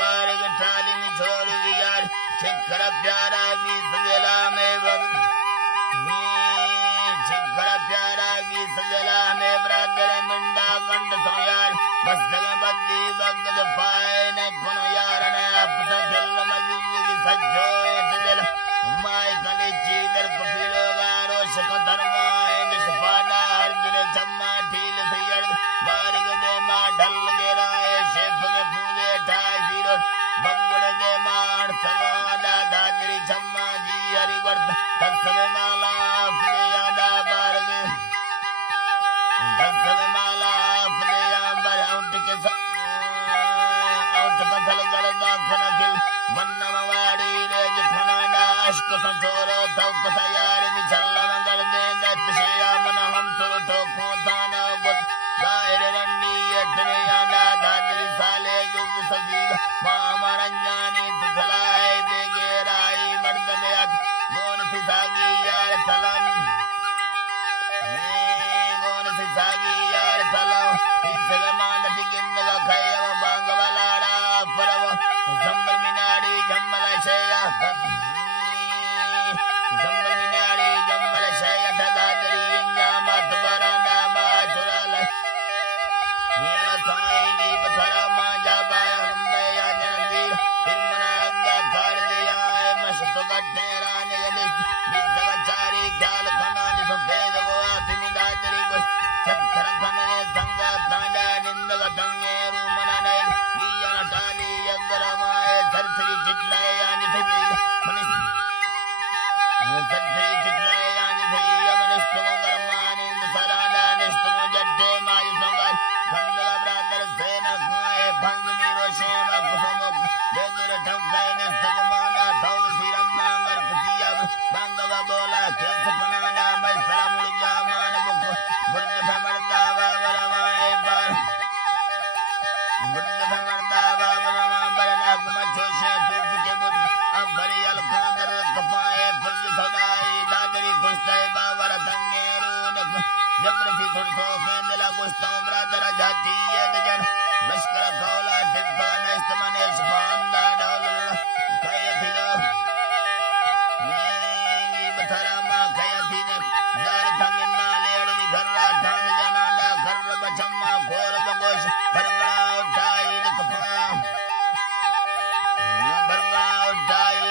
बारग थाली में छोड़ यार छिखरा प्यारा भी सजला में छिखरा प्यारा भी सजला में ब्रादर मिंडा कंड सो यार बस जगह बद्दी बगद पाए न कोनो यार ने अपना दिल मजीद की सजो सजला माय कले चीदर कुफिलो गारो शको धर्माए निष्पादा हर दिन जम्मा ढील सैयद बारग दे मां ढल के राए शेफ के पूजे ठाई जीरो बंगड़ के मान सवादा दादरी जम्मा जी हरि वर्त दसवे माला फले यादा बारग दसवे माला फले याबर आउट के आउट पथल गलदा खनकिल मन्नमवाड़ी रेज खनाडा अश्क संसोरो तौक तैयार निचल मंगल दे दत्त शेया मन हम सुर ठोको थाना बुत गायर रंडी यतने यादा दादरी साले युग सजी मामरंजानी तुथलाए दे गेराई मर्द में अत गोन फिसागी यार सलाम गोन फिसागी यार सलाम इस मान दिगिंद का खैव बांग वालाड़ा फरव जंबल मिनाड़ी जंबल शेया जंबल मिनाड़ी जंबल शेया दादरी इंजामा तुबराना मा चुराल नीला साई की बथरा मा जाबा हमने या जनदीर तिमना अग्गा कर दिया है मस्त गड्ढे राने गले बिजगा चारी ख्याल खनानी सफेद वो आतिनी दादरी को चक्कर खने संगा तांडा निंदगा तंगे रूमना ने दिया टाली यगरमाए सरसरी चितलाए यानी से मनिस सरसरी चितलाए यानी से मनिस्तों गरमाने सराना निस्तों जड्डे मायु संगाल गंगा ब्रादर सेन खाए भंग नीरो शेम कुसुम बेदुर ठंगाए निस्तों माना थौ सिरम नांगर कुतिया भंगवा बोला खेस बनाना मैं सलाम जामान बुक बुर्द भमरदा बाबरमाए बार बुर्द भमरदा बाबरमा बरना कुमचोशे टूप के बुद अब भरी अलखांदर कपाए फुल सदाई दादरी खुशताए बाबर तंगेरू नक जबरफी थोड़ी तो खेंदला गुस्ताओं ब्रादर जाती है दजन लश्कर खौला टिप्पा नस्तमने सुबांदा डौल कय फिलो नी बथरा मा कय फिने दार थंगिन नाले अड़वी घररा ठान जनांदा घर बचम्मा घोर बगोश बरबड़ा उठाई कपा बरबड़ा उठाई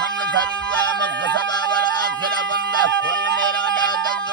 मन करुआ मक सबावर आखिर बंदा फुल मेरा डा दग